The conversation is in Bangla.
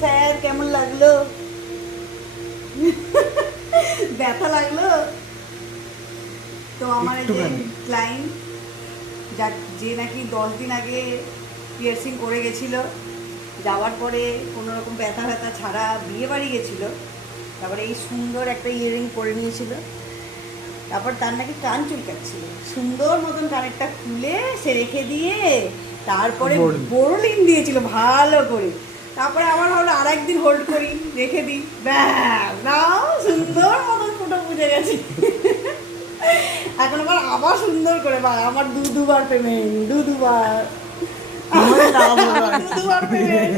স্যার কেমন লাগলো? ব্যথা লাগলো? তো আমার এই যে ক্লায়েন্ট যে নাকি 10 দিন আগে পিয়ার্সিং করে গেছিলো, যাওয়ার পরে কোনো রকম ব্যথা ব্যথা ছাড়া বিয়ে বাড়ি গেছিলো, তারপরে এই সুন্দর একটা ইয়ারিং পরে নিয়েছিল, তারপর তার নাকি কান চুলকাচ্ছিল, সুন্দর মতন কানেরটা খুলে সে রেখে দিয়ে তারপরে বোরলিন দিয়েছিল ভালো করে। তারপরে আবার হলো আর একদিন হোল্ড করি, রেখে দিই, ব্যাস নাও সুন্দর মতন ফুটো বুঝে গেছে। এখন আবার সুন্দর করে আমার দুবার পেমেন্ট, দুবার পেমেন্ট।